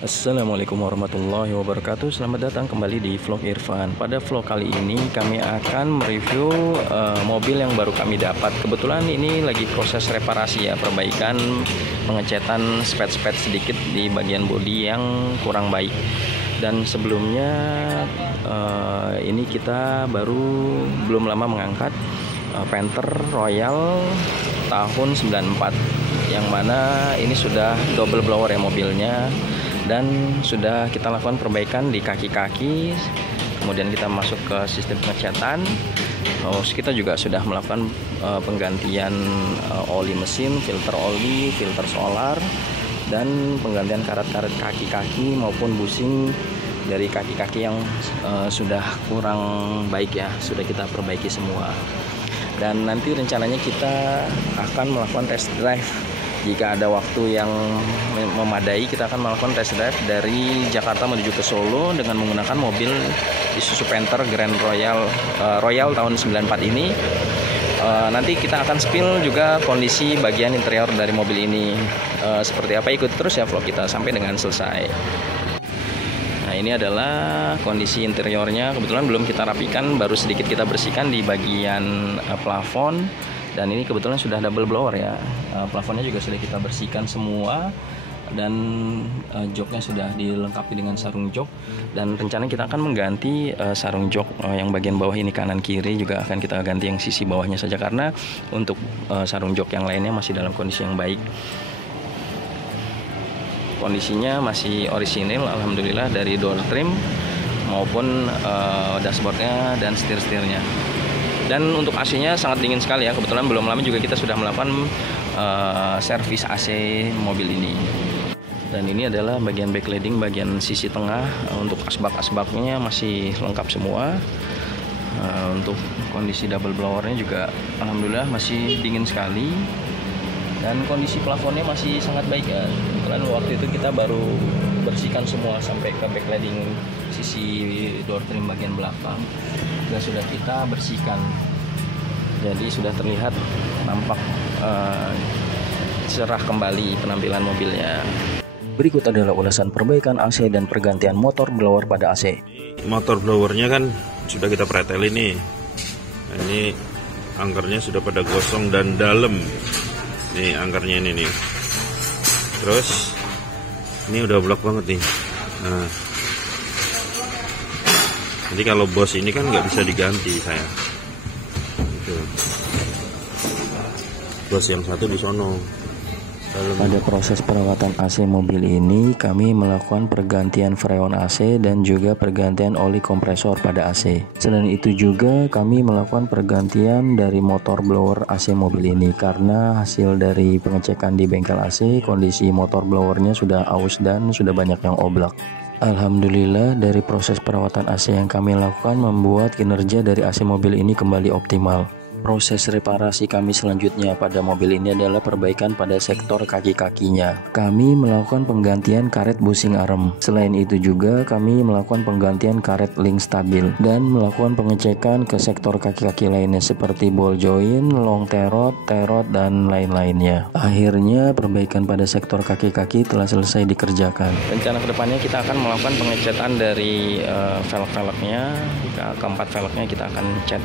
Assalamualaikum warahmatullahi wabarakatuh. Selamat datang kembali di vlog Irfan. Pada vlog kali ini kami akan mereview mobil yang baru kami dapat. Kebetulan ini lagi proses reparasi ya, perbaikan, pengecetan spet-spet sedikit di bagian bodi yang kurang baik. Dan sebelumnya ini kita baru belum lama mengangkat Panther Royal tahun 94, yang mana ini sudah double blower ya mobilnya, dan sudah kita lakukan perbaikan di kaki-kaki. Kemudian kita masuk ke sistem pengecatan. Kita juga sudah melakukan penggantian oli mesin, filter oli, filter solar, dan penggantian karet-karet kaki-kaki maupun bushing dari kaki-kaki yang sudah kurang baik ya, sudah kita perbaiki semua. Dan nanti rencananya kita akan melakukan test drive. Jika ada waktu yang memadai, kita akan melakukan test drive dari Jakarta menuju ke Solo dengan menggunakan mobil Isuzu Panther Grand Royal tahun 94 ini. Nanti kita akan spill juga kondisi bagian interior dari mobil ini. Seperti apa, ikut terus ya vlog kita sampai dengan selesai. Nah, ini adalah kondisi interiornya. Kebetulan belum kita rapikan, baru sedikit kita bersihkan di bagian plafon. Dan ini kebetulan sudah double blower ya. Plafonnya juga sudah kita bersihkan semua, dan joknya sudah dilengkapi dengan sarung jok. Dan rencana kita akan mengganti sarung jok yang bagian bawah ini, kanan kiri juga akan kita ganti yang sisi bawahnya saja, karena untuk sarung jok yang lainnya masih dalam kondisi yang baik. Kondisinya masih orisinil alhamdulillah, dari door trim maupun dashboardnya dan setir-setirnya. Dan untuk AC-nya sangat dingin sekali ya. Kebetulan belum lama juga kita sudah melakukan servis AC mobil ini. Dan ini adalah bagian backlighting, bagian sisi tengah. Untuk asbak-asbaknya masih lengkap semua. Untuk kondisi double blowernya juga alhamdulillah masih dingin sekali. Dan kondisi plafonnya masih sangat baik ya. Kebetulan waktu itu kita baru bersihkan semua sampai ke backlighting sisi door trim bagian belakang. Sudah kita bersihkan, jadi sudah terlihat nampak cerah kembali penampilan mobilnya. Berikut adalah ulasan perbaikan AC dan pergantian motor blower pada AC. Motor blowernya kan sudah kita pretelin nih. Nah, ini angkernya sudah pada gosong dan dalam. Nih angkernya ini nih. Terus ini udah blok banget nih. Nah, jadi kalau bos ini kan nggak bisa diganti saya. Gitu. Bos yang satu di sono. Pada proses perawatan AC mobil ini, kami melakukan pergantian freon AC dan juga pergantian oli kompresor pada AC. Selain itu juga kami melakukan pergantian dari motor blower AC mobil ini, karena hasil dari pengecekan di bengkel AC, kondisi motor blowernya sudah aus dan sudah banyak yang oblak. Alhamdulillah, dari proses perawatan AC yang kami lakukan membuat kinerja dari AC mobil ini kembali optimal. Proses reparasi kami selanjutnya pada mobil ini adalah perbaikan pada sektor kaki-kakinya. Kami melakukan penggantian karet bushing arm. Selain itu juga kami melakukan penggantian karet link stabil dan melakukan pengecekan ke sektor kaki-kaki lainnya seperti ball joint, long terot, dan lain-lainnya. Akhirnya perbaikan pada sektor kaki-kaki telah selesai dikerjakan. Rencana kedepannya kita akan melakukan pengecetan dari velg-velgnya. Keempat velgnya kita akan cat.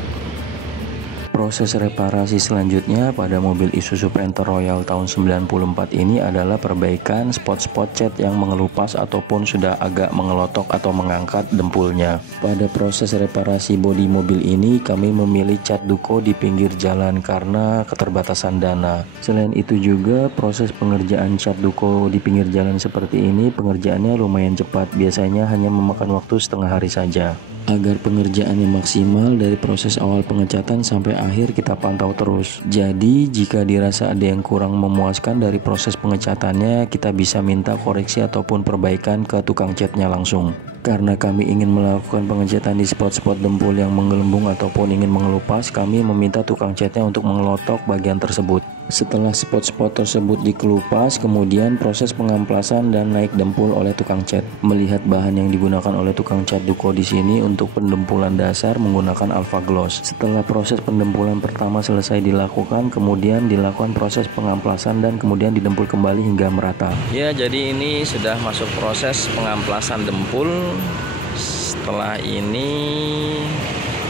Proses reparasi selanjutnya pada mobil Isuzu Panther Royal tahun 94 ini adalah perbaikan spot-spot cat yang mengelupas ataupun sudah agak mengelotok atau mengangkat dempulnya. Pada proses reparasi bodi mobil ini kami memilih cat duko di pinggir jalan karena keterbatasan dana. Selain itu juga proses pengerjaan cat duko di pinggir jalan seperti ini pengerjaannya lumayan cepat, biasanya hanya memakan waktu setengah hari saja. Agar pengerjaannya maksimal, dari proses awal pengecatan sampai akhir kita pantau terus. Jadi jika dirasa ada yang kurang memuaskan dari proses pengecatannya, kita bisa minta koreksi ataupun perbaikan ke tukang catnya langsung. Karena kami ingin melakukan pengecatan di spot-spot dempul yang menggelembung ataupun ingin mengelupas, kami meminta tukang catnya untuk mengelotok bagian tersebut. Setelah spot-spot tersebut dikelupas, kemudian proses pengamplasan dan naik dempul oleh tukang cat. Melihat bahan yang digunakan oleh tukang cat Duko di sini untuk pendempulan dasar menggunakan Alpha Gloss. Setelah proses pendempulan pertama selesai dilakukan, kemudian dilakukan proses pengamplasan dan kemudian didempul kembali hingga merata. Ya, jadi ini sudah masuk proses pengamplasan dempul. Setelah ini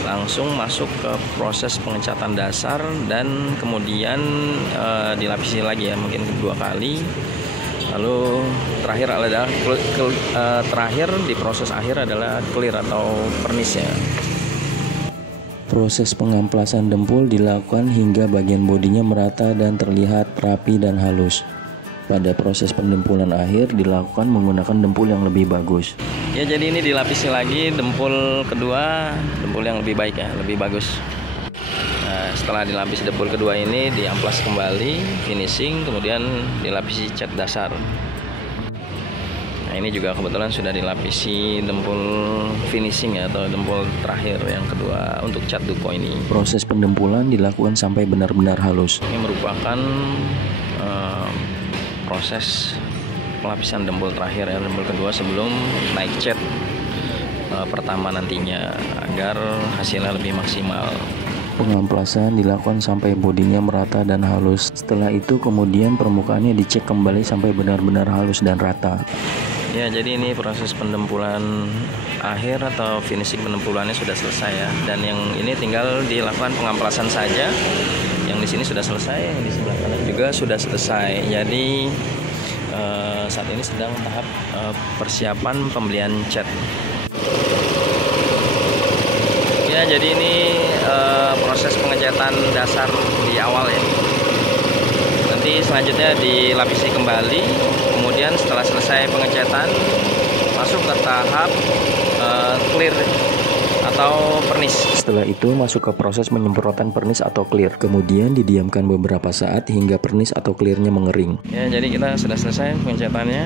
langsung masuk ke proses pengecatan dasar dan kemudian dilapisi lagi ya, mungkin kedua kali. Lalu terakhir adalah terakhir di proses akhir adalah clear atau pernis ya. Proses pengamplasan dempul dilakukan hingga bagian bodinya merata dan terlihat rapi dan halus. Pada proses pendempulan akhir dilakukan menggunakan dempul yang lebih bagus. Ya, jadi ini dilapisi lagi dempul kedua, dempul yang lebih baik ya, lebih bagus. Nah, setelah dilapisi dempul kedua ini diamplas kembali, finishing, kemudian dilapisi cat dasar. Nah, ini juga kebetulan sudah dilapisi dempul finishing ya, atau dempul terakhir yang kedua untuk cat Duko ini. Proses pendempulan dilakukan sampai benar-benar halus. Ini merupakan proses pelapisan dempul terakhir ya, dempul kedua sebelum naik cat pertama nantinya, agar hasilnya lebih maksimal. Pengamplasan dilakukan sampai bodinya merata dan halus. Setelah itu kemudian permukaannya dicek kembali sampai benar-benar halus dan rata. Ya, jadi ini proses pendempulan akhir atau finishing pendempulannya sudah selesai ya, dan yang ini tinggal dilakukan pengamplasan saja. Yang di sini sudah selesai, yang di sebelah kanan juga sudah selesai. Jadi saat ini sedang tahap persiapan pembelian cat. Ya, jadi ini proses pengecatan dasar di awal ya. Nanti selanjutnya dilapisi kembali. Kemudian setelah selesai pengecatan masuk ke tahap clear atau pernis. Setelah itu masuk ke proses penyemprotan pernis atau clear. Kemudian didiamkan beberapa saat hingga pernis atau clearnya mengering. Ya, jadi kita sudah selesai pengecatannya.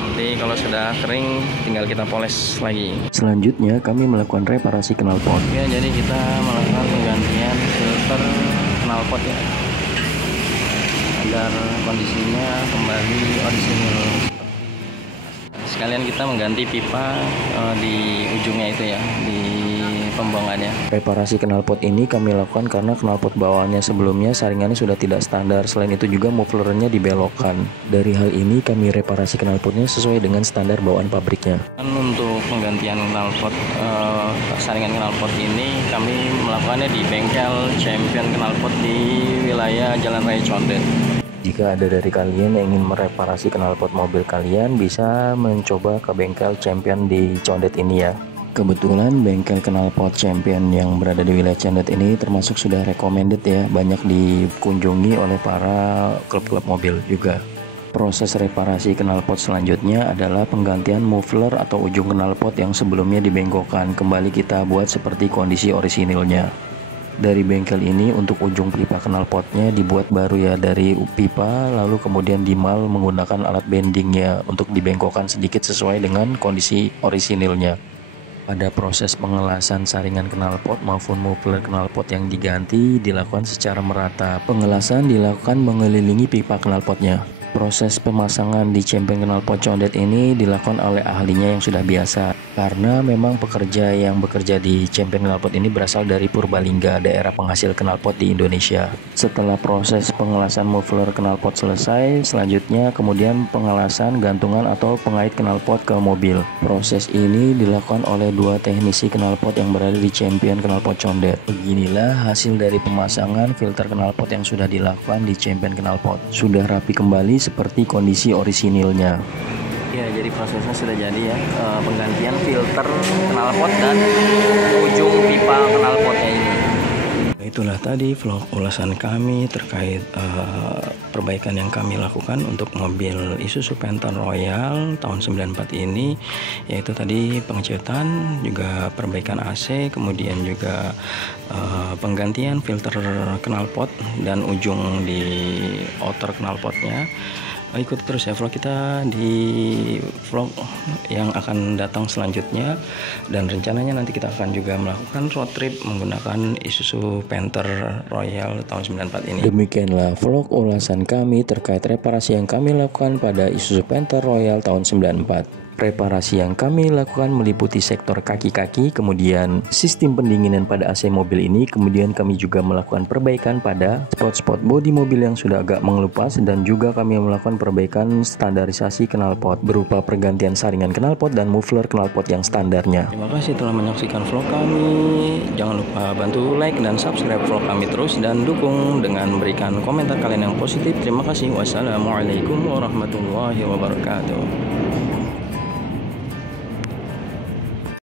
Nanti kalau sudah kering tinggal kita poles lagi. Selanjutnya kami melakukan reparasi knalpot. Ya, jadi kita melakukan penggantian filter knalpot ya, agar kondisinya kembali orisinil. Sekalian kita mengganti pipa di ujungnya itu ya, di pembuangannya. Reparasi knalpot ini kami lakukan karena knalpot bawaannya sebelumnya saringannya sudah tidak standar. Selain itu juga mufflernya dibelokkan. Dari hal ini kami reparasi knalpotnya sesuai dengan standar bawaan pabriknya. Untuk penggantian knalpot, saringan knalpot ini kami melakukannya di bengkel Champion Knalpot di wilayah Jalan Raya Condet. Jika ada dari kalian yang ingin mereparasi knalpot mobil kalian, bisa mencoba ke bengkel Champion di Condet ini ya. Kebetulan bengkel knalpot Champion yang berada di wilayah Condet ini termasuk sudah recommended ya, banyak dikunjungi oleh para klub-klub mobil juga. Proses reparasi knalpot selanjutnya adalah penggantian muffler atau ujung knalpot yang sebelumnya dibengkokkan. Kembali kita buat seperti kondisi orisinilnya. Dari bengkel ini untuk ujung pipa knalpotnya dibuat baru ya, dari pipa, lalu kemudian dimal menggunakan alat bendingnya untuk dibengkokkan sedikit sesuai dengan kondisi orisinilnya. Pada proses pengelasan saringan knalpot maupun muffler knalpot yang diganti dilakukan secara merata. Pengelasan dilakukan mengelilingi pipa knalpotnya. Proses pemasangan di Champion Knalpot Condet ini dilakukan oleh ahlinya yang sudah biasa, karena memang pekerja yang bekerja di Champion Knalpot ini berasal dari Purbalingga, daerah penghasil knalpot di Indonesia. Setelah proses pengelasan muffler knalpot selesai, selanjutnya kemudian pengelasan gantungan atau pengait knalpot ke mobil. Proses ini dilakukan oleh dua teknisi knalpot yang berada di Champion Knalpot Condet. Beginilah hasil dari pemasangan filter knalpot yang sudah dilakukan di Champion Knalpot. Sudah rapi kembali seperti kondisi orisinilnya. Ya, jadi prosesnya sudah jadi ya, penggantian filter knalpot dan ujung pipa knalpotnya ini. Itulah tadi vlog ulasan kami terkait perbaikan yang kami lakukan untuk mobil Isuzu Phantom Royal tahun 94 ini, yaitu tadi pengecatan, juga perbaikan AC, kemudian juga penggantian filter knalpot dan ujung di outer knalpotnya, ikuti terus ya vlog kita di vlog yang akan datang selanjutnya, dan rencananya nanti kita akan juga melakukan road trip menggunakan Isuzu Panther Royal tahun 94 ini. Demikianlah vlog ulasan kami terkait reparasi yang kami lakukan pada Isuzu Panther Royal tahun 94. Reparasi yang kami lakukan meliputi sektor kaki-kaki, kemudian sistem pendinginan pada AC mobil ini, kemudian kami juga melakukan perbaikan pada spot-spot bodi mobil yang sudah agak mengelupas, dan juga kami melakukan perbaikan standarisasi knalpot berupa pergantian saringan knalpot dan muffler knalpot yang standarnya. Terima kasih telah menyaksikan vlog kami. Jangan lupa bantu like dan subscribe vlog kami terus, dan dukung dengan memberikan komentar kalian yang positif. Terima kasih. Wassalamualaikum warahmatullahi wabarakatuh.